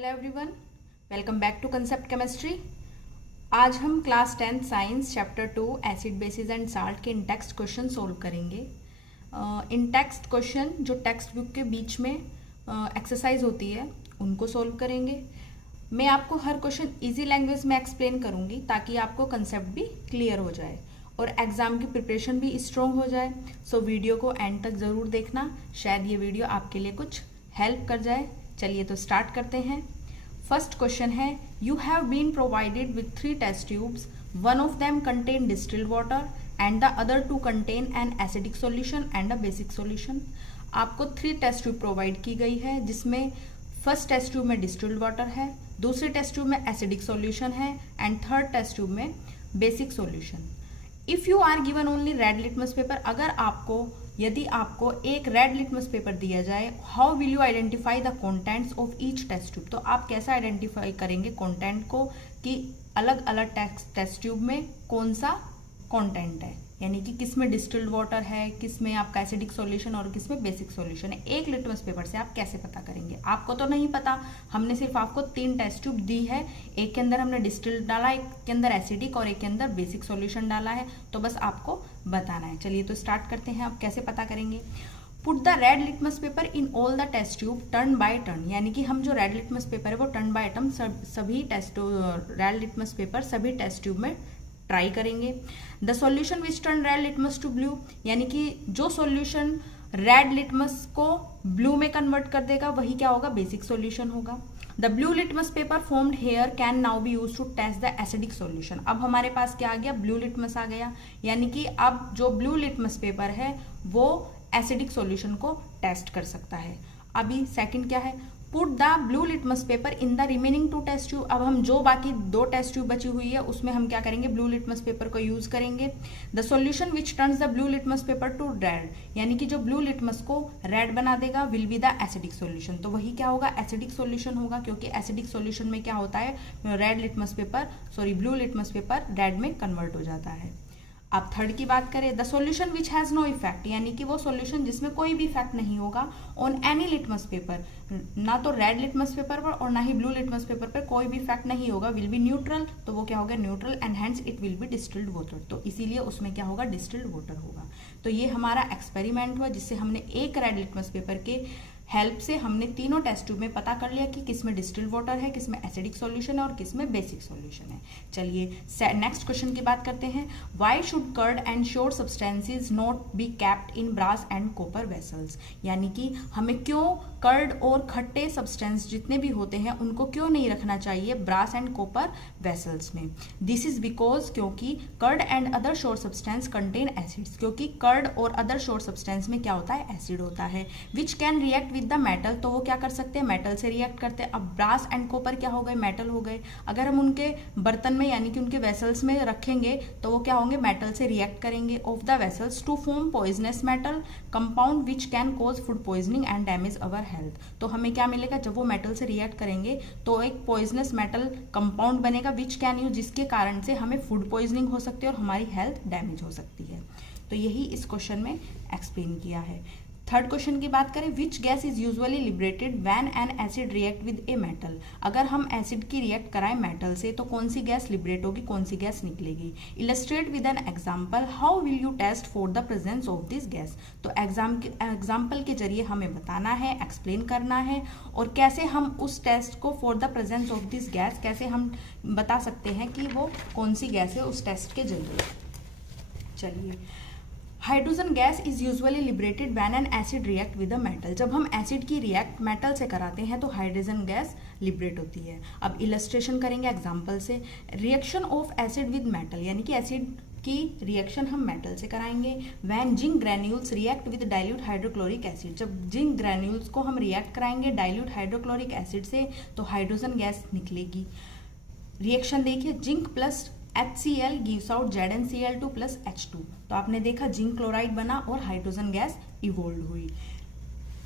Hello everyone, welcome back to concept chemistry. आज हम class 10 science chapter 2 acid bases and salt के in text question solve करेंगे। In text question जो text book के बीच में एक्सरसाइज होती है उनको सोल्व करेंगे। मैं आपको हर क्वेश्चन इजी लैंग्वेज में एक्सप्लेन करूंगी ताकि आपको कंसेप्ट भी क्लियर हो जाए और एग्जाम की प्रिपरेशन भी स्ट्रॉन्ग हो जाए। सो वीडियो को एंड तक ज़रूर देखना, शायद ये वीडियो आपके लिए कुछ हेल्प कर जाए। चलिए तो स्टार्ट करते हैं। फर्स्ट क्वेश्चन है, you have been provided with 3 test tubes, one of them contain distilled water and the other 2 contain an acidic solution and a basic solution. आपको 3 टेस्ट ट्यूब प्रोवाइड की गई है जिसमें फर्स्ट टेस्ट ट्यूब में distilled water है, दूसरे test tube में acidic solution है एंड थर्ड टेस्ट ट्यूब में basic solution. If you are given only red litmus paper, अगर यदि आपको एक रेड लिटमस पेपर दिया जाए, how will you identify the contents of each test tube. तो आप कैसा आइडेंटिफाई करेंगे कंटेंट को कि अलग अलग टेस्ट ट्यूब में कौन सा कंटेंट है, यानी कि किसमें डिस्टिल्ड वाटर है, किसमें आपका एसिडिक सॉल्यूशन और किसमें बेसिक सॉल्यूशन है। एक लिटमस पेपर से आप कैसे पता करेंगे? आपको तो नहीं पता, हमने सिर्फ आपको 3 टेस्ट ट्यूब दी है, एक के अंदर हमने डिस्टिल्ड डाला, एक के अंदर एसिडिक और एक के अंदर बेसिक सॉल्यूशन डाला है, तो बस आपको बताना है। चलिए तो स्टार्ट करते हैं। आप कैसे पता करेंगे? Put the red litmus paper in all the test tube turn by turn, यानी कि हम जो रेड लिटमस पेपर है वो टर्न बाय टर्न सभी रेड लिटमस पेपर सभी टेस्ट ट्यूब में ट्राई करेंगे। The solution which turn red litmus to blue, यानी कि जो सॉल्यूशन रेड लिटमस को ब्लू में कन्वर्ट कर देगा वही क्या होगा? बेसिक सॉल्यूशन होगा। The blue litmus paper formed hair can now be use to test the acidic solution. अब हमारे पास क्या आ गया? ब्लू लिटमस आ गया, यानी कि अब जो ब्लू लिटमस पेपर है वो एसिडिक सॉल्यूशन को टेस्ट कर सकता है। अभी सेकंड क्या है? Put the blue litmus paper in the remaining 2 test tube. अब हम जो बाकी 2 टेस्ट ट्यूब बची हुई है उसमें हम क्या करेंगे? ब्लू लिटमस पेपर को यूज करेंगे। The solution which turns the blue litmus paper two red, यानी कि जो ब्लू लिटमस को रेड बना देगा will be the acidic solution. तो वही क्या होगा? एसिडिक सॉल्यूशन होगा, क्योंकि एसिडिक सॉल्यूशन में क्या होता है? ब्लू लिटमस पेपर रेड में कन्वर्ट हो जाता है। अब थर्ड की बात करें, the solution which has no effect, यानी कि वो सॉल्यूशन जिसमें कोई भी इफेक्ट नहीं होगा ऑन एनी लिटमस पेपर, ना तो रेड लिटमस पेपर पर और ना ही ब्लू लिटमस पेपर पर कोई भी इफेक्ट नहीं होगा, विल बी न्यूट्रल। तो वो क्या होगा? Neutral and hence it will be distilled water. तो इसीलिए उसमें क्या होगा? डिस्टिल्ड वाटर होगा। तो ये हमारा एक्सपेरिमेंट हुआ जिससे हमने एक रेड लिटमस पेपर के हेल्प से हमने तीनों टेस्ट ट्यूब में पता कर लिया कि किसमें डिस्टिल्ड वाटर है, किसमें एसिडिक सॉल्यूशन है और किसमें बेसिक सॉल्यूशन है। चलिए नेक्स्ट क्वेश्चन की बात करते हैं। Why should curd and sour substances not be kept in brass and copper vessels, यानी कि हमें क्यों कर्ड और खट्टे सब्सटेंस जितने भी होते हैं उनको क्यों नहीं रखना चाहिए ब्रास एंड कॉपर वेसल्स में? दिस इज बिकॉज, क्योंकि curd and other sour substance contain acids, क्योंकि कर्ड और अदर श्योर सब्सटेंस में क्या होता है? एसिड होता है। Which can react with the metal, तो वो क्या कर सकते हैं? मेटल से रिएक्ट करते हैं। अब ब्रास एंड कॉपर क्या हो गए? मेटल हो गए। अगर हम उनके बर्तन में यानी कि उनके वेसल्स में रखेंगे तो वो क्या होंगे? मेटल से रिएक्ट करेंगे। Of the vessels to form poisonous metal compound which can cause food poisoning and damage our health. तो हमें क्या मिलेगा? जब वो मेटल से रिएक्ट करेंगे तो एक पॉइजनस मेटल कंपाउंड बनेगा विच कैन यूज, जिसके कारण से हमें फूड पॉइजनिंग हो सकती है और हमारी हेल्थ डैमेज हो सकती है। तो यही इस क्वेश्चन में एक्सप्लेन किया है। थर्ड क्वेश्चन की बात करें, which gas is usually liberated when an acid react with a metal. अगर हम एसिड की रिएक्ट कराएं मेटल से तो कौन सी गैस लिबरेट होगी, कौन सी गैस निकलेगी? Illustrate with an example how will you test for the presence of this gas. तो एग्जाम्पल के जरिए हमें बताना है, एक्सप्लेन करना है और कैसे हम उस टेस्ट को for the presence of this gas कैसे हम बता सकते हैं कि वो कौन सी गैस है उस टेस्ट के जरिए। चलिए, hydrogen gas is usually liberated when an acid react with a metal. जब हम एसिड की रिएक्ट मेटल से कराते हैं तो हाइड्रोजन गैस लिबरेट होती है। अब इलस्ट्रेशन करेंगे एग्जांपल से। Reaction of acid with metal, यानी कि एसिड की रिएक्शन हम मेटल से कराएंगे। When zinc granules react with dilute hydrochloric acid, जब जिंक ग्रैन्यूल्स को हम रिएक्ट कराएंगे डाइल्यूट हाइड्रोक्लोरिक एसिड से तो हाइड्रोजन गैस निकलेगी। रिएक्शन देखिए, zinc plus HCl gives out ZnCl2 plus H2। तो आपने देखा जिंक क्लोराइड बना और हाइड्रोजन गैस इवोल्व हुई।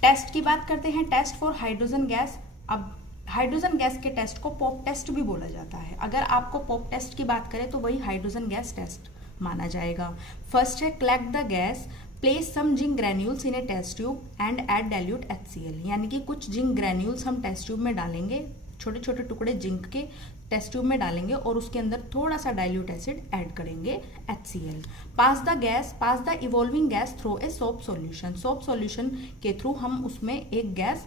टेस्ट की बात करते हैं, टेस्ट फॉर हाइड्रोजन गैस। अब हाइड्रोजन गैस के टेस्ट को पॉप टेस्ट भी बोला जाता है। अगर आपको पॉप टेस्ट की बात करें तो वही हाइड्रोजन गैस टेस्ट माना जाएगा। फर्स्ट है collect the gas, place some zinc granules in a test tube and add dilute HCl, यानी कि कुछ जिंक ग्रैन्यूल्स हम टेस्ट ट्यूब में डालेंगे छोटे छोटे टुकड़े जिंक के टेस्ट ट्यूब में डालेंगे और उसके अंदर थोड़ा सा डाइल्यूट एसिड ऐड करेंगे HCl। Pass the evolving gas through a soap solution. Soap solution के थ्रू हम उसमें एक गैस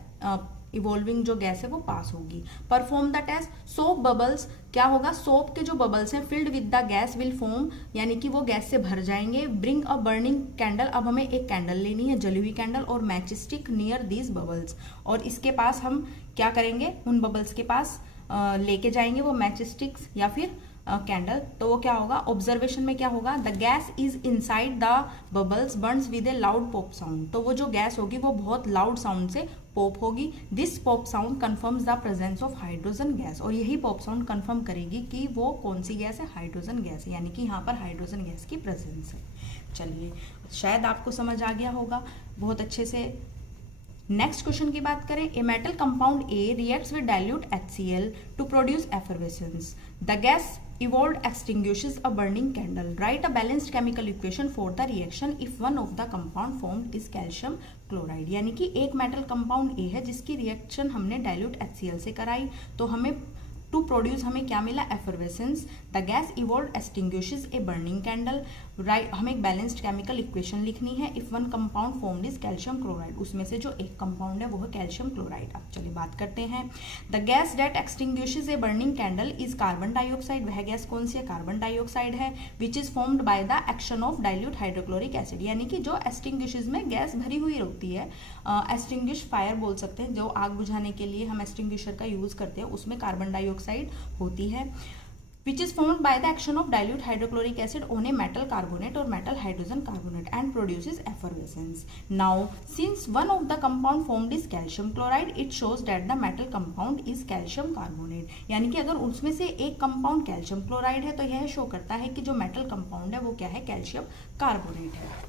इवॉल्विंग जो गैस है वो पास होगी। Perform the test. Soap bubbles, क्या होगा, सोप के जो बबल्स हैं filled with the gas will form, यानी कि वो गैस से भर जाएंगे। ब्रिंग अ बर्निंग कैंडल, अब हमें एक कैंडल लेनी है, जली हुई कैंडल, और match stick near these bubbles, और इसके पास हम क्या करेंगे, उन बबल्स के पास लेके जाएंगे वो मैच स्टिक्स या फिर कैंडल। तो वो क्या होगा, ऑब्जर्वेशन में क्या होगा, the gas is inside the bubbles Burns with A loud pop sound. तो वो जो गैस होगी वो बहुत लाउड साउंड से पॉप होगी। This pop sound confirms the presence of hydrogen gas, और यही पॉप साउंड कन्फर्म करेगी कि वो कौन सी गैस है, हाइड्रोजन गैस है, यानी कि यहाँ पर हाइड्रोजन गैस की प्रेजेंस है। चलिए, शायद आपको समझ आ गया होगा बहुत अच्छे से। नेक्स्ट क्वेश्चन की बात करें, a metal compound a reacts with dilute HCl to produce effervescence. The gas evolved extinguishes a burning candle. Write a balanced chemical equation for the reaction if one of the compound formed is calcium chloride। यानी कि एक metal compound ए है जिसकी reaction हमने dilute HCl से कराई, तो हमें टू प्रोड्यूस हमें क्या मिला, effervescence. The gas evolve extinguishes a burning candle. Right, हमें एक बैलेंस्ड केमिकल इक्वेशन लिखनी है। If one compound formed is calcium chloride, उसमें से जो एक कंपाउंड है वो है कैल्शियम क्लोराइड। अब चलिए बात करते हैं। The gas that extinguishes a burning candle is carbon dioxide. वह गैस कौन सी है, कार्बन डाइऑक्साइड है। Which is formed by the action of dilute hydrochloric acid, यानी कि जो एक्सटिंग्विशेस में गैस भरी हुई होती है, एक्सटिंग्विश फायर बोल सकते हैं, जो आग बुझाने के लिए हम एक्सटिंग्विशर का यूज करते हैं, उसमें कार्बन डाइऑक्साइड होती है। which is formed by the action of dilute hydrochloric acid on a metal carbonate or metal hydrogen carbonate and produces effervescence. Now, since one of the compound formed is calcium chloride, it shows that the metal compound is calcium carbonate. यानी कि अगर उसमें से एक compound calcium chloride है तो यह show करता है कि जो मेटल कंपाउंड है वो क्या है, कैल्शियम कार्बोनेट है।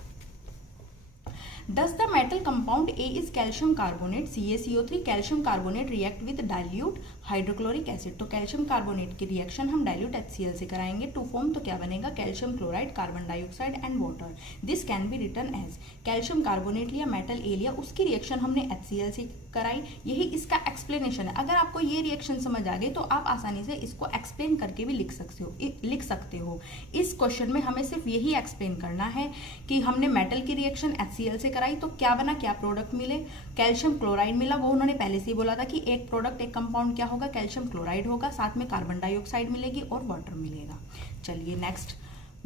Thus the metal compound A is calcium carbonate CaCO3. calcium carbonate react with dilute hydrochloric acid. तो कैल्शियम कार्बोनेट की रिएक्शन हम डाइल्यूट HCl से कराएंगे टू फॉर्म, तो क्या बनेगा, calcium chloride, carbon dioxide and water. This can be written as, calcium carbonate लिया, metal a लिया, उसकी रिएक्शन हमने HCl से कराई, यही इसका एक्सप्लेनेशन है। अगर आपको ये रिएक्शन समझ आ गई तो आप आसानी से इसको एक्सप्लेन करके भी लिख सकते हो। इस क्वेश्चन में हमें सिर्फ यही एक्सप्लेन करना है कि हमने मेटल की रिएक्शन HCl से कराई तो क्या बना, क्या प्रोडक्ट मिले, कैल्शियम क्लोराइड मिला। वो उन्होंने पहले से ही बोला था कि एक प्रोडक्ट, एक कंपाउंड क्या होगा, कैल्शियम क्लोराइड होगा, साथ में कार्बन डाइऑक्साइड मिलेगी और वाटर मिलेगा। चलिए next,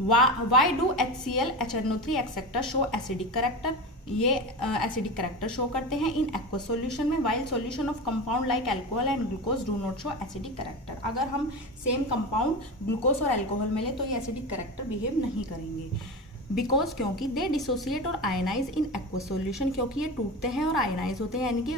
why do HCl HNO3 etcetera show acidic character. ये एसिडिक करेक्टर शो करते हैं इन एक्वस सॉल्यूशन में, while solution of compound like alcohol and glucose do not show acidic character. अगर हम सेम कंपाउंड ग्लूकोज और alcohol मिले तो ये एसिडिक करेक्टर बिहेव नहीं करेंगे। बिकॉज, क्योंकि दे डिसोसिएट और आयनाइज इन एक्वस सॉल्यूशन, क्योंकि ये टूटते हैं और आयनाइज होते हैं, यानी कि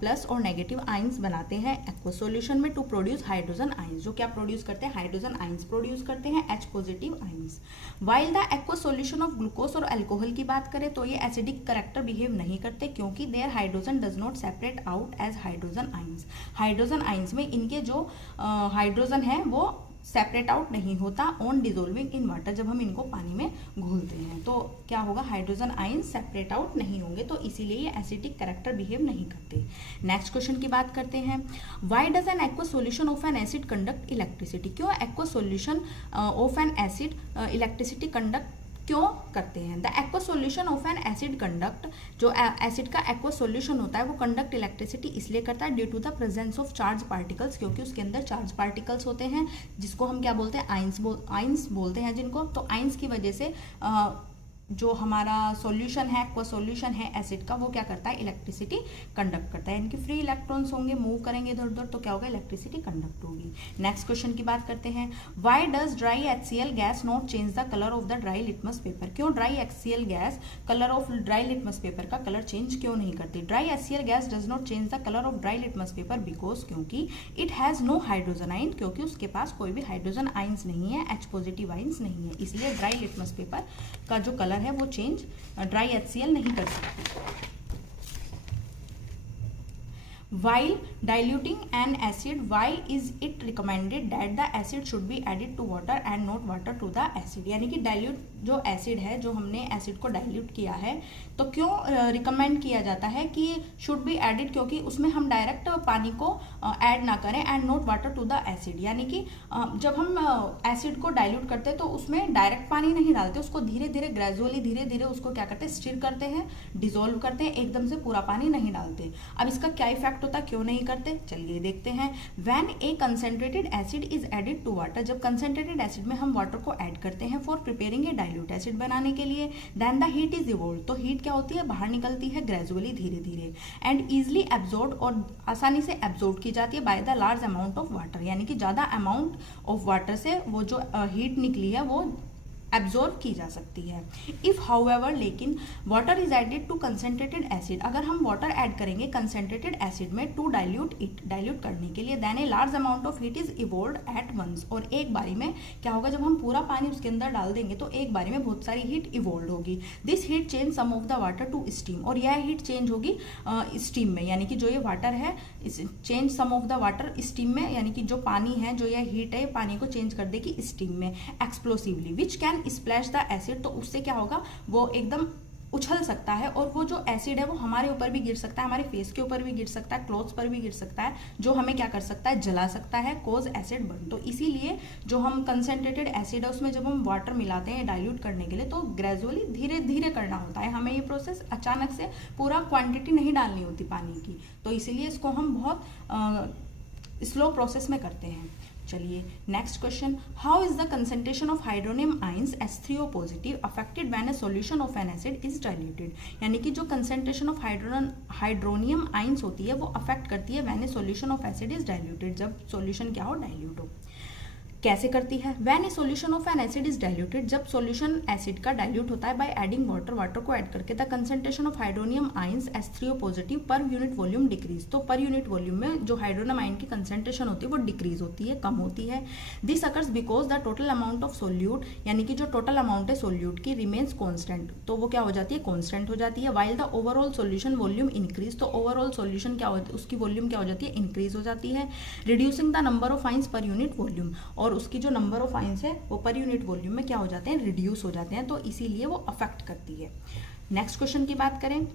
प्लस और नेगेटिव आयंस बनाते हैं एक्वस सॉल्यूशन में टू प्रोड्यूस हाइड्रोजन आयंस। जो क्या प्रोड्यूस करते हैं, हाइड्रोजन आयंस प्रोड्यूस करते हैं, H positive ions. While the aqueous solution of glucose और अल्कोहल की बात करें तो ये एसिडिक करेक्टर बिहेव नहीं करते, क्योंकि there hydrogen does not separate out as hydrogen ions. Hydrogen ions में इनके जो हाइड्रोजन है वो सेपरेट आउट नहीं होता ऑन डिजोल्विंग इन वाटर, जब हम इनको पानी में घोलते हैं तो क्या होगा, हाइड्रोजन आयन सेपरेट आउट नहीं होंगे, तो इसीलिए ये एसिडिक कैरेक्टर बिहेव नहीं करते। नेक्स्ट क्वेश्चन की बात करते हैं, why does an aqueous solution of an acid conduct electricity. क्यों aqueous solution of an acid electricity conduct क्यों करते हैं। The aqueous solution of an acid conduct, जो एसिड का एक्वस सॉल्यूशन होता है वो कंडक्ट इलेक्ट्रिसिटी इसलिए करता है due to the presence of charge particles, क्योंकि उसके अंदर चार्ज पार्टिकल्स होते हैं जिसको हम क्या बोलते हैं, आइंस बोलते हैं जिनको। तो आइंस की वजह से जो हमारा सॉल्यूशन है, एक्वा सॉल्यूशन है एसिड का, वो क्या करता है, इलेक्ट्रिसिटी कंडक्ट करता है। इनके फ्री इलेक्ट्रॉन्स होंगे, मूव करेंगे इधर उधर, तो क्या होगा, इलेक्ट्रिसिटी कंडक्ट होगी। नेक्स्ट क्वेश्चन की बात करते हैं, why does dry HCl gas not change the colour of the dry litmus paper. क्यों dry HCl gas colour of dry litmus paper का कलर चेंज क्यों नहीं करती। Dry HCl gas does not change the colour of dry litmus paper because, क्योंकि it has no hydrogen ion, क्योंकि उसके पास कोई भी हाइड्रोजन आइंस नहीं है, H पॉजिटिव आइंस नहीं है, इसलिए ड्राई लिटमस पेपर का जो कलर है वो चेंज ड्राई HCl नहीं कर सकती। While diluting an acid, why is it recommended that the acid should be added to water and not water to the acid? यानी कि डाइल्यूट जो एसिड है, जो हमने एसिड को डाइल्यूट किया है, तो क्यों रिकमेंड किया जाता है कि शुड बी एडिड, क्योंकि उसमें हम डायरेक्ट पानी को ऐड ना करें, and not water to the acid. यानी कि जब हम एसिड को डाइल्यूट करते हैं तो उसमें डायरेक्ट पानी नहीं डालते, उसको धीरे धीरे ग्रेजुअली धीरे धीरे उसको क्या करते हैं, स्टिर करते हैं, डिसॉल्व करते हैं, एकदम से पूरा पानी नहीं डालते। अब इसका क्या इफेक्ट होता है, क्यों नहीं करते, चलिए देखते हैं। When a concentrated acid is added to water, जब कंसेंट्रेटेड एसिड में हम वाटर को ऐड करते हैं for preparing a dilute acid बनाने के लिए, then the heat is evolve, तो हीट क्या होती है, बाहर निकलती है ग्रेजुअली धीरे धीरे, एंड इजिली एब्जॉर्ब, और आसानी से एब्जॉर्ब की जाती है by the large amount of water, यानी कि ज्यादा अमाउंट ऑफ वाटर से वो जो हीट निकली है वो एब्जॉर्ब की जा सकती है। इफ हाउएवर, लेकिन water is added to concentrated acid, अगर हम वाटर ऐड करेंगे कंसेंट्रेटेड एसिड में टू डाइल्यूट इट, डाइल्यूट करने के लिए, then a large amount of heat is evolved at once, और एक बारी में क्या होगा, जब हम पूरा पानी उसके अंदर डाल देंगे तो एक बारी में बहुत सारी हीट इवोल्व होगी। This heat change some of the water to steam, और यह हीट चेंज होगी स्टीम में, यानी कि जो ये वाटर है change some of the water steam में, यानी कि जो पानी है, जो यह हीट है, पानी को चेंज कर देगी स्टीम में explosively, which can splash the acid, तो उससे क्या होगा, वो एकदम उछल सकता है, और वो जो एसिड है वो हमारे ऊपर भी गिर सकता है, हमारे फेस के ऊपर भी गिर सकता है, क्लोथ्स पर भी गिर सकता है, जो हमें क्या कर सकता है, जला सकता है, कोज एसिड बर्न। तो इसीलिए जो हम कंसेंट्रेटेड एसिड है उसमें जब हम वाटर मिलाते हैं डाइल्यूट करने के लिए, तो ग्रेजुअली धीरे धीरे करना होता है, हमें ये प्रोसेस अचानक से पूरा क्वांटिटी नहीं डालनी होती पानी की, तो इसीलिए इसको हम बहुत स्लो प्रोसेस में करते हैं। चलिए next question, how is the concentration of hydronium ions H3O positive affected when a solution of an acid is diluted, यानी कि जो कंसेंट्रेशन ऑफ हाइड्रोनियम आइंस होती है वो अफेक्ट करती है when A solution of acid is diluted, जब solution क्या हो, डाइल्यूट हो। कैसे करती है, when A solution of an acid is diluted, जब सॉल्यूशन एसिड का डाइल्यूट होता है बाय एडिंग वाटर, वाटर को ऐड करके, the concentration of hydronium ions H3O positive पर यूनिट वॉल्यूम डिक्रीज, तो पर यूनिट वॉल्यूम में जो हाइड्रोनियम आइन की कंसेंट्रेशन होती है वो डिक्रीज होती है, कम होती है। This occurs because the total amount of solute, यानी कि जो टोटल अमाउंट है सोल्यूट की, रिमेन्स कॉन्स्टेंट, तो वो क्या हो जाती है, कॉन्स्टेंट हो जाती है। While the overall solution volume increase, तो ओवरऑल सोल्यूशन क्या होती है, उसकी वॉल्यूम क्या हो जाती है, इंक्रीज हो जाती है। Reducing the number of ions per unit volume, और उसकी जो नंबर ऑफ आइंस है वो पर यूनिट वॉल्यूम में क्या हो जाते हैं, रिड्यूस हो जाते हैं, तो इसीलिए वो अफेक्ट करती है। नेक्स्ट क्वेश्चन की बात करें,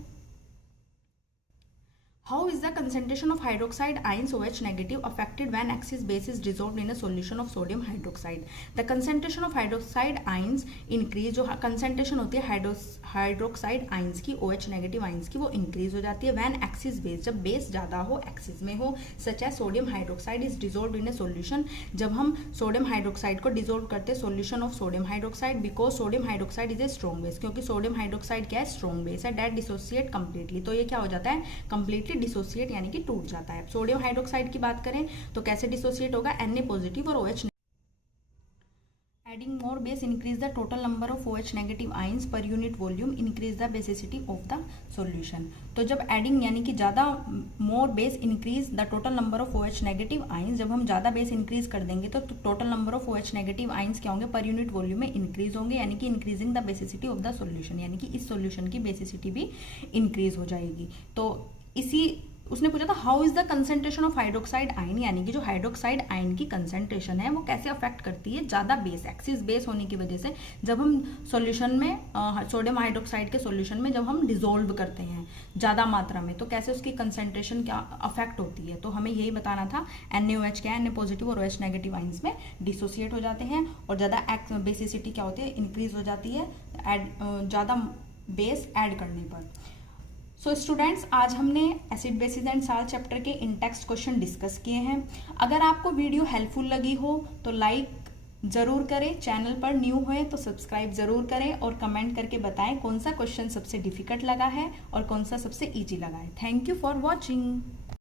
how is the concentration of hydroxide ions OH negative affected when excess base is dissolved in a solution of sodium hydroxide, the concentration of hydroxide ions increase, जो कंसेंट्रेशन होती है hydroxide ions की, OH negative ions की, वो increase हो जाती है when excess base, जब बेस ज्यादा हो, एक्सिस में हो, such as sodium hydroxide is dissolved in a solution, जब हम सोडियम हाइड्रोक्साइड को डिसॉल्व करते हैं solution of sodium hydroxide, because sodium hydroxide is a strong base, क्योंकि सोडियम हाइड्रोक्साइड क्या है, स्ट्रॉन्ग बेस है, डेट डिसोसिएट कंप्लीटली, तो ये क्या हो जाता है, कंप्लीटली डिसोसिएट यानी कि टूट जाता है। सोडियम हाइड्रोक्साइड की बात करें तो कैसे डिसोसिएट होगा, Na पॉजिटिव और OH, adding more base increase the total number of OH negative ions per unit volume, increase the basicity of the solution, तो जब एडिंग यानी कि ज़्यादा more base increase the total number of OH negative ions, जब हम ज़्यादा base increase कर देंगे तो total number of OH negative ions क्या होंगे, पर यूनिट वॉल्यूम में इंक्रीज होंगे, यानी कि increasing the basicity of the solution, यानी कि इस सॉल्यूशन की बेसिसिटी भी इंक्रीज हो जाएगी। तो इसी उसने पूछा था how is the concentration of hydroxide ion, यानी कि जो हाइड्रोक्साइड आयन की कंसेंट्रेशन है वो कैसे अफेक्ट करती है, ज्यादा बेस, एक्सिस बेस होने की वजह से, जब हम सॉल्यूशन में सोडियम हाइड्रोक्साइड के सॉल्यूशन में जब हम डिसॉल्व करते हैं ज्यादा मात्रा में, तो कैसे उसकी कंसेंट्रेशन क्या अफेक्ट होती है, तो हमें यही बताना था। NaOH क्या है, Na पॉजिटिव और OH नेगेटिव आइंस में डिसोसिएट हो जाते हैं, और ज्यादा बेसिसिटी क्या होती है, इंक्रीज हो जाती है ज्यादा बेस ऐड करने पर। सो स्टूडेंट्स, आज हमने acid bases and salt chapter के इन टेक्स्ट क्वेश्चन डिस्कस किए हैं। अगर आपको वीडियो हेल्पफुल लगी हो तो लाइक ज़रूर करें, चैनल पर न्यू हुए तो सब्सक्राइब ज़रूर करें, और कमेंट करके बताएं कौन सा क्वेश्चन सबसे डिफिकल्ट लगा है और कौन सा सबसे ईजी लगा है। Thank you for watching.